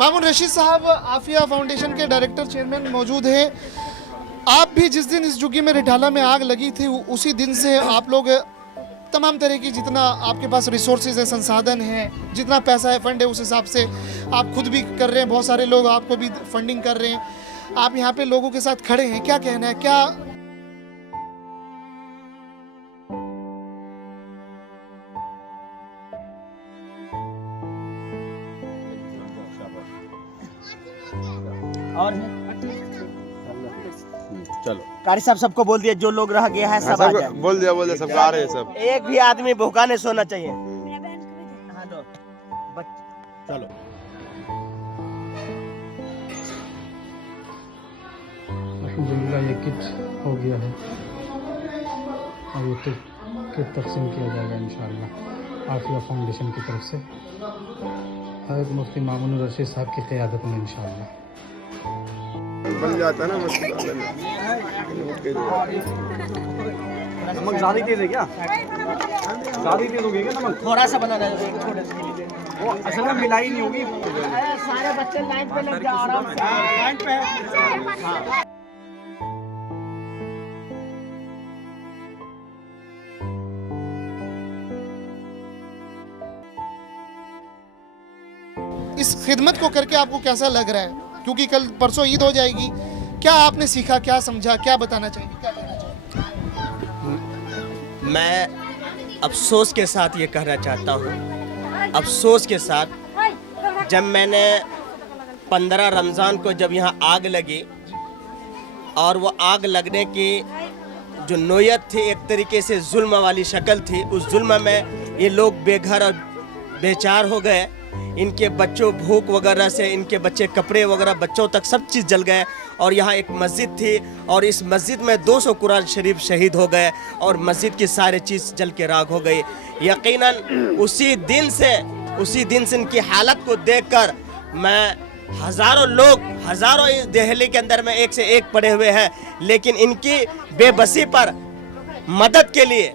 मामून रशीद साहब आफिया फाउंडेशन के director chairman मौजूद हैं। आप भी जिस दिन इस झुग्गी में रिठाला में आग लगी थी उसी दिन से आप लोग तमाम तरह की जितना आपके पास रिसोर्सेज है, संसाधन है, जितना पैसा है, फंड है, उस हिसाब से आप खुद भी कर रहे हैं, बहुत सारे लोग आपको भी फंडिंग कर रहे हैं। आप यहाँ पे लोगों के साथ खड़े हैं, क्या कहना है? क्या और चलो कारी साहब सबको बोल दिया, जो लोग रह गया है सब आ जाए। बोल दिया सब आ रहे हैं सब। एक भी आदमी भूखा नहीं सोना चाहिए। हाँ, लो। चलो अल्हम्दुलिल्लाह ये किट हो गया है और ये किट तकसीम किया जाएगा इंशाअल्लाह आफिया फाउंडेशन की तरफ से हज़रत मुफ्ती मामून रशीद साहब की क़यादत में इंशाअल्लाह। बन जाता ना नमक ज़्यादा तेज है क्या? ज़्यादा तेज हो गई क्या नमक? थोड़ा सा बनाना है एक छोटे से। वो असल में मिलाई नहीं होगी। सारे बच्चे लाइन पे लग जाओ, आराम से लाइन पे। इस खिदमत को करके आपको कैसा लग रहा है? क्योंकि कल परसों ईद हो जाएगी, क्या आपने सीखा, क्या समझा, क्या बताना चाहिए, क्या कहना चाहिए? मैं अफसोस के साथ ये कहना चाहता हूँ, अफसोस के साथ, जब मैंने 15 रमज़ान को जब यहाँ आग लगी और वो आग लगने की जो नोयत थी एक तरीके से जुल्म वाली शक्ल थी, उस जुल्म में ये लोग बेघर और बेचार हो गए। इनके बच्चों भूख वगैरह से, इनके बच्चे कपड़े वगैरह बच्चों तक सब चीज़ जल गए। और यहाँ एक मस्जिद थी और इस मस्जिद में 200 कुरान शरीफ शहीद हो गए और मस्जिद की सारी चीज़ जल के राख हो गई। यकीनन उसी दिन से इनकी हालत को देखकर मैं हज़ारों लोग, हज़ारों इस दिल्ली के अंदर में एक से एक पड़े हुए हैं, लेकिन इनकी बेबसी पर मदद के लिए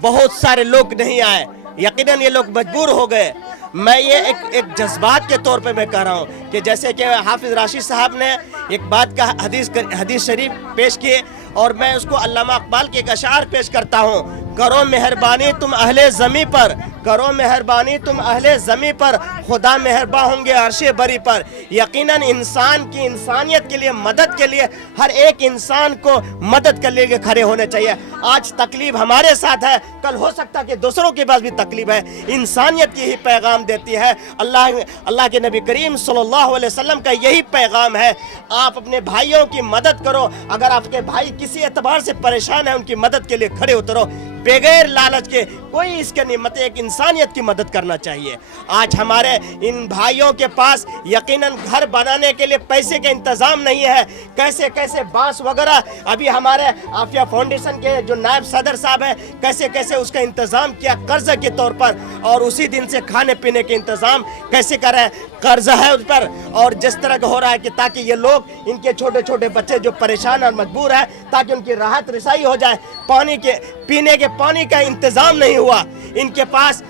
बहुत सारे लोग नहीं आए। यकीनन ये लोग मजबूर हो गए। मैं ये एक जज्बात के तौर पे मैं कह रहा हूँ कि जैसे कि हाफिज़ राशिद साहब ने एक बात का हदीस शरीफ पेश किए और मैं उसको अल्लामा इकबाल के एक अशार पेश करता हूँ। करो मेहरबानी तुम अहले ज़मी पर, करो मेहरबानी तुम अहले ज़मी पर, खुदा मेहरबा होंगे अर्शे बरी पर। यकीनन इंसान की इंसानियत के लिए, मदद के लिए हर एक इंसान को मदद के लिए खड़े होने चाहिए। आज तकलीफ हमारे साथ है, कल हो सकता है कि दूसरों के पास भी तकलीफ है। इंसानियत की ही पैगाम देती है। अल्लाह के नबी करीम सल्लल्लाहु अलैहि वसल्लम का यही पैगाम है, आप अपने भाइयों की मदद करो। अगर आपके भाई किसी एतबार से परेशान है, उनकी मदद के लिए खड़े उतरो, बगैर लालच के। कोई इसके नहीं, मत एक इंसानियत की मदद करना चाहिए। आज हमारे इन भाइयों के पास यकीनन घर बनाने के लिए पैसे के इंतज़ाम नहीं है। कैसे कैसे बांस वगैरह, अभी हमारे आफिया फाउंडेशन के जो नायब सदर साहब हैं, कैसे कैसे उसका इंतज़ाम किया कर्ज के तौर पर, और उसी दिन से खाने पीने के इंतज़ाम कैसे करें, कर्ज है उस पर। और जिस तरह का हो रहा है कि ताकि ये लोग, इनके छोटे छोटे बच्चे जो परेशान और मजबूर हैं, ताकि उनकी राहत रसाई हो जाए। पानी के पीने के पानी का इंतज़ाम नहीं हुआ, इनके पास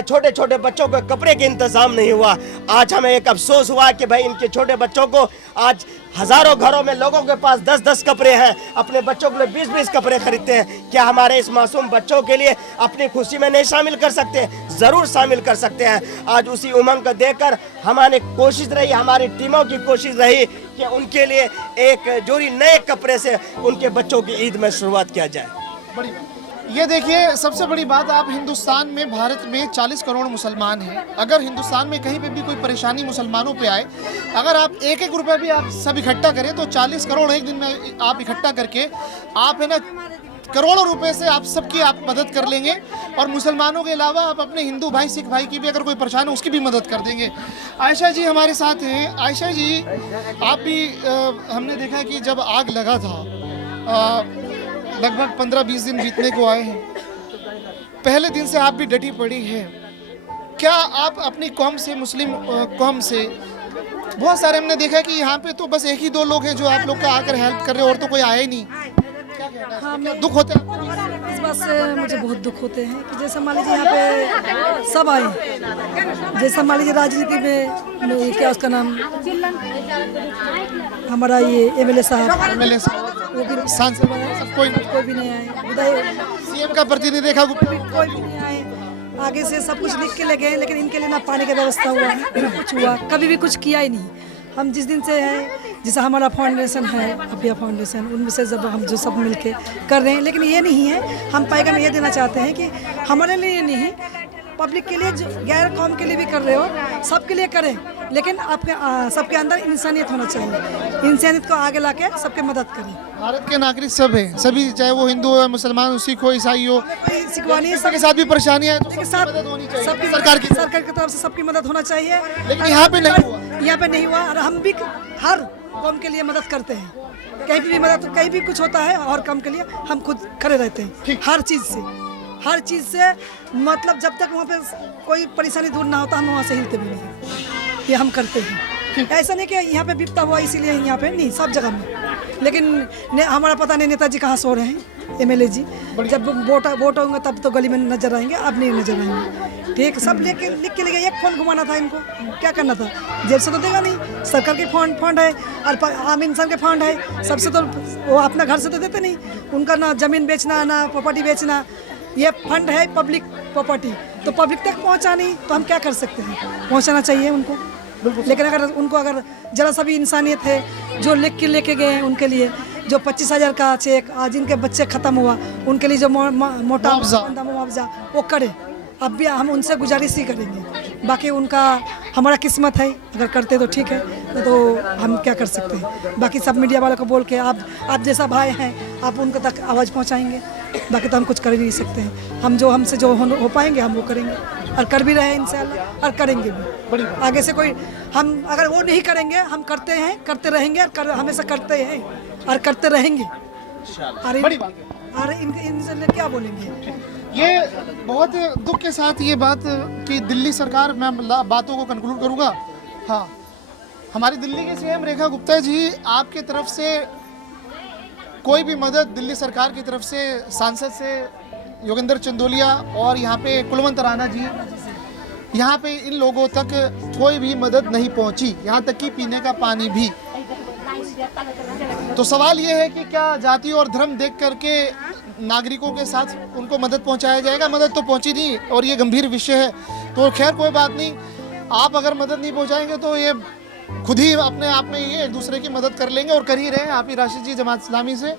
छोटे छोटे बच्चों को कपड़े के इंतज़ाम नहीं हुआ। आज हमें एक अफसोस हुआ कि भाई इनके छोटे बच्चों को, आज हज़ारों घरों में लोगों के पास 10-10 कपड़े हैं, अपने बच्चों के लिए 20-20 कपड़े खरीदते हैं। क्या हमारे इस मासूम बच्चों के लिए अपनी खुशी में नहीं शामिल कर सकते? ज़रूर शामिल कर सकते हैं। आज उसी उमंग को देखकर हमारी कोशिश रही, हमारी टीमों की कोशिश रही कि उनके लिए एक जोड़ी नए कपड़े से उनके बच्चों की ईद में शुरुआत किया जाए। बड़ी ये देखिए, सबसे बड़ी बात, आप हिंदुस्तान में, भारत में 40 करोड़ मुसलमान हैं। अगर हिंदुस्तान में कहीं पे भी कोई परेशानी मुसलमानों पे आए, अगर आप एक एक रुपये भी आप सब इकट्ठा करें तो 40 करोड़ एक दिन में आप इकट्ठा करके आप, है ना, करोड़ों रुपए से आप सबकी आप मदद कर लेंगे। और मुसलमानों के अलावा आप अपने हिंदू भाई, सिख भाई की भी अगर कोई परेशान है उसकी भी मदद कर देंगे। आयशा जी हमारे साथ हैं। आयशा जी, आप भी हमने देखा कि जब आग लगा था, लगभग 15-20 दिन बीतने को आए हैं, पहले दिन से आप भी डटी पड़ी है। क्या आप अपनी कौम से, मुस्लिम कौम से, बहुत सारे हमने देखा कि यहाँ पे तो बस एक ही दो लोग हैं जो आप लोग का आकर हेल्प कर रहे हैं और तो कोई आए नहीं, क्या कहना है? हाँ, क्या दुख होता है? इस बात से मुझे बहुत दुख होते हैं कि जैसे मान लीजिए यहाँ पे सब आए, जैसे मान लीजिए राजनीति में क्या उसका नाम, हमारा ये एमएलए साहब, एमएलए वो भी सांसद सब कोई भी नहीं आए, विधायक सीएम का प्रतिनिधि देखा कोई भी नहीं आए। आगे से सब कुछ लिख के ले गए, लेकिन इनके लिए ना पानी का व्यवस्था हुआ ना कुछ हुआ, कभी भी कुछ किया ही नहीं। हम जिस दिन से हैं, जैसे हमारा फाउंडेशन है अपिया फाउंडेशन, उनमें से जब हम जो सब मिलके कर रहे हैं, लेकिन ये नहीं है, हम पैगाम ये देना चाहते हैं कि हमारे लिए नहीं, पब्लिक के लिए, जो गैर कौम के लिए भी कर रहे हो, सबके लिए करें, लेकिन आपके सबके अंदर इंसानियत होना चाहिए। इंसानियत को आगे लाके सबके मदद करें। भारत के नागरिक सब हैं, सभी, चाहे वो हिंदू हो, मुसलमान हो, सिख हो, ईसाई हो, सिखवानी है, सबके साथ भी परेशानियां हैं, तो सबके सबकी साथ मदद होनी चाहिए सबकी सरकार की। सरकार की तरफ से सबकी मदद होना चाहिए, लेकिन यहाँ पे नहीं हुआ। यहाँ पे नहीं हुआ। और हम भी हर कौम के लिए मदद करते हैं, कहीं भी मदद, कहीं भी कुछ होता है और कम के लिए हम खुद खड़े रहते हैं, हर चीज़ से मतलब जब तक वहाँ पे कोई परेशानी दूर ना होता हम वहाँ से हिलते भी नहीं, ये हम करते हैं। ऐसा नहीं कि यहाँ पे विपता हुआ इसीलिए यहाँ पे नहीं, सब जगह में। लेकिन हमारा पता नहीं नेताजी कहाँ सो रहे हैं, एमएलए जी, जब वोट होंगे तब तो गली में नजर आएंगे, अब नहीं नजर आएंगे। ठीक, सब लिख के लेके एक फ़ोन घुमाना था इनको, क्या करना था, जेब से तो देगा नहीं, सरकार के फंड है और आम इंसान के फंड है, सबसे तो वो अपना घर से तो देते नहीं, उनका ना ज़मीन बेचना ना प्रॉपर्टी बेचना, ये फंड है पब्लिक प्रॉपर्टी, तो पब्लिक तक पहुंचा नहीं तो हम क्या कर सकते हैं, पहुंचाना चाहिए उनको। लेकिन अगर उनको अगर जरा सा भी इंसानियत है, जो लिख के लेके गए हैं उनके लिए, जो 25,000 का चेक, आज जिनके बच्चे ख़त्म हुआ उनके लिए जो मोटा मुआवजा वो करे, अब भी हम उनसे गुजारिश ही करेंगे। बाकी उनका हमारा किस्मत है, अगर करते तो ठीक है, तो हम क्या कर सकते हैं। बाकी सब मीडिया वालों को बोल के आप जैसा भाई हैं आप उनको तक आवाज़ पहुंचाएंगे, बाकी तो हम कुछ कर ही नहीं सकते हैं। हम जो हमसे जो हो पाएंगे हम वो करेंगे, और कर भी रहे हैं इंशाल्लाह, और करेंगे भी। आगे से कोई हम अगर वो नहीं करेंगे, हम करते हैं, करते रहेंगे, और हमेशा करते हैं और करते रहेंगे। अरे इनसे क्या बोलेंगे। ये बहुत दुख के साथ ये बात कि दिल्ली सरकार, मैं बातों को कंक्लूड करूंगा। हाँ, हमारी दिल्ली के सीएम रेखा गुप्ता जी, आपके तरफ से कोई भी मदद दिल्ली सरकार की तरफ से, सांसद से योगेंद्र चंदोलिया और यहाँ पे कुलवंत राणा जी, यहाँ पे इन लोगों तक कोई भी मदद नहीं पहुँची, यहाँ तक कि पीने का पानी भी। तो सवाल ये है कि क्या जाति और धर्म देख करके नागरिकों के साथ उनको मदद पहुंचाया जाएगा? मदद तो पहुंची नहीं, और ये गंभीर विषय है। तो खैर कोई बात नहीं, आप अगर मदद नहीं पहुंचाएंगे तो ये खुद ही अपने आप में ये एक दूसरे की मदद कर लेंगे, और कर ही रहे हैं। आप ही राशिद जी जमात इस्लामी से,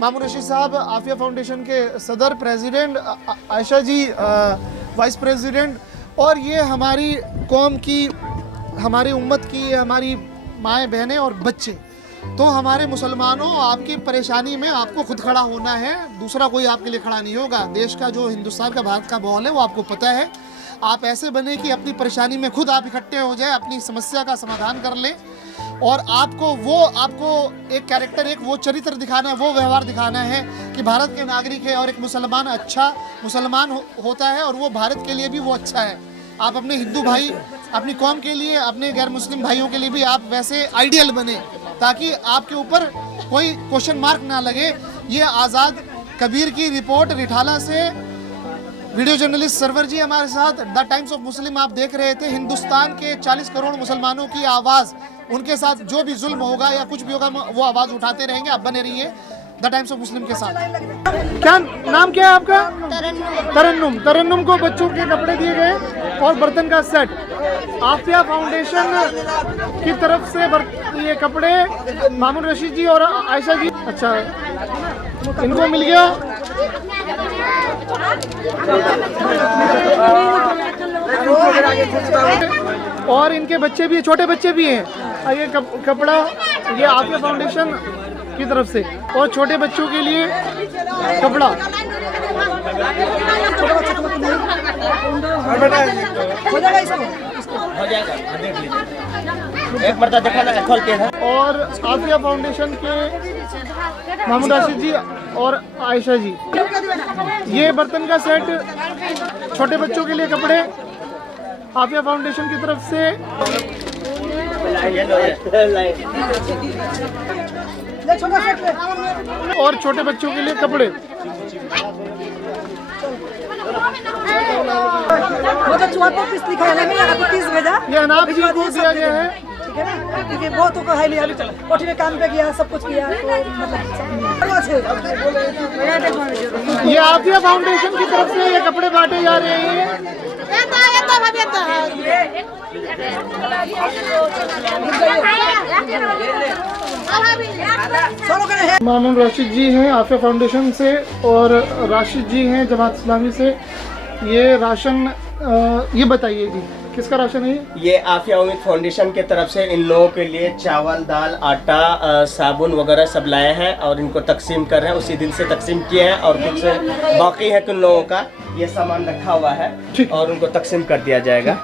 मामून रशीद साहब आफिया फाउंडेशन के सदर प्रेसिडेंट, आयशा जी वाइस प्रेसिडेंट, और ये हमारी कौम की, हमारी उम्मत की, हमारी माएँ बहनें और बच्चे। तो हमारे मुसलमानों, आपकी परेशानी में आपको खुद खड़ा होना है, दूसरा कोई आपके लिए खड़ा नहीं होगा। देश का जो हिंदुस्तान का, भारत का माहौल है वो आपको पता है। आप ऐसे बने कि अपनी परेशानी में खुद आप इकट्ठे हो जाए, अपनी समस्या का समाधान कर लें, और आपको एक कैरेक्टर, एक वो चरित्र दिखाना है, वो व्यवहार दिखाना है कि भारत के नागरिक है और एक मुसलमान अच्छा मुसलमान होता है, और वो भारत के लिए भी वो अच्छा है। आप अपने हिंदू भाई, अपनी कौम के लिए, अपने गैर मुस्लिम भाइयों के लिए भी आप वैसे आइडियल बने, ताकि आपके ऊपर कोई क्वेश्चन मार्क ना लगे। ये आज़ाद कबीर की रिपोर्ट रिठाला से, वीडियो जर्नलिस्ट सरवर जी हमारे साथ, द टाइम्स ऑफ मुस्लिम आप देख रहे थे। हिंदुस्तान के 40 करोड़ मुसलमानों की आवाज़, उनके साथ जो भी जुल्म होगा या कुछ भी होगा वो आवाज़ उठाते रहेंगे। आप बने रहिए द टाइम्स ऑफ मुस्लिम के साथ। क्या नाम क्या है आपका? तरन्नुम। तरन्नुम को बच्चों के कपड़े दिए गए और बर्तन का सेट। आफिया फाउंडेशन की तरफ से ये कपड़े मामून रशीद जी और आयशा जी, अच्छा इनको मिल गया। और इनके बच्चे भी, छोटे बच्चे भी हैं। ये कपड़ा ये आफिया फाउंडेशन की तरफ से, और छोटे बच्चों के लिए कपड़ा। हो जाएगा, देख लीजिए, एक मरतबा देखा ना खोल के है। और आफिया फाउंडेशन के मामून राशिद जी और आयशा जी, ये बर्तन का सेट, छोटे बच्चों के लिए कपड़े आफिया फाउंडेशन की तरफ से, और छोटे बच्चों के लिए कपड़े। मतलब 74 पीस लिखा है ना, मैंने आपको 30 भेजा। ये अनाप जी भिजवा को दिए, दिया सब गया है। ठीक है ना, क्योंकि बहुत तो है नहीं, अभी कोठी में काम पे गया, सब कुछ किया, तो मतलब ये आफिया फाउंडेशन की तरफ से ये कपड़े बांटे जा रहे हैं। मामून राशिद जी हैं आफिया फाउंडेशन से और राशिद जी हैं जमात इस्लामी से। ये राशन ये बताइए जी, किसका राशन है ये आफिया उम्मीद फाउंडेशन के तरफ से इन लोगों के लिए चावल, दाल, आटा, साबुन वगैरह सब लाए हैं और इनको तकसीम कर रहे हैं। उसी दिन से तकसीम किए हैं और कुछ बाकी है कुछ लोगों का ये सामान रखा हुआ है और उनको तकसीम कर दिया जाएगा।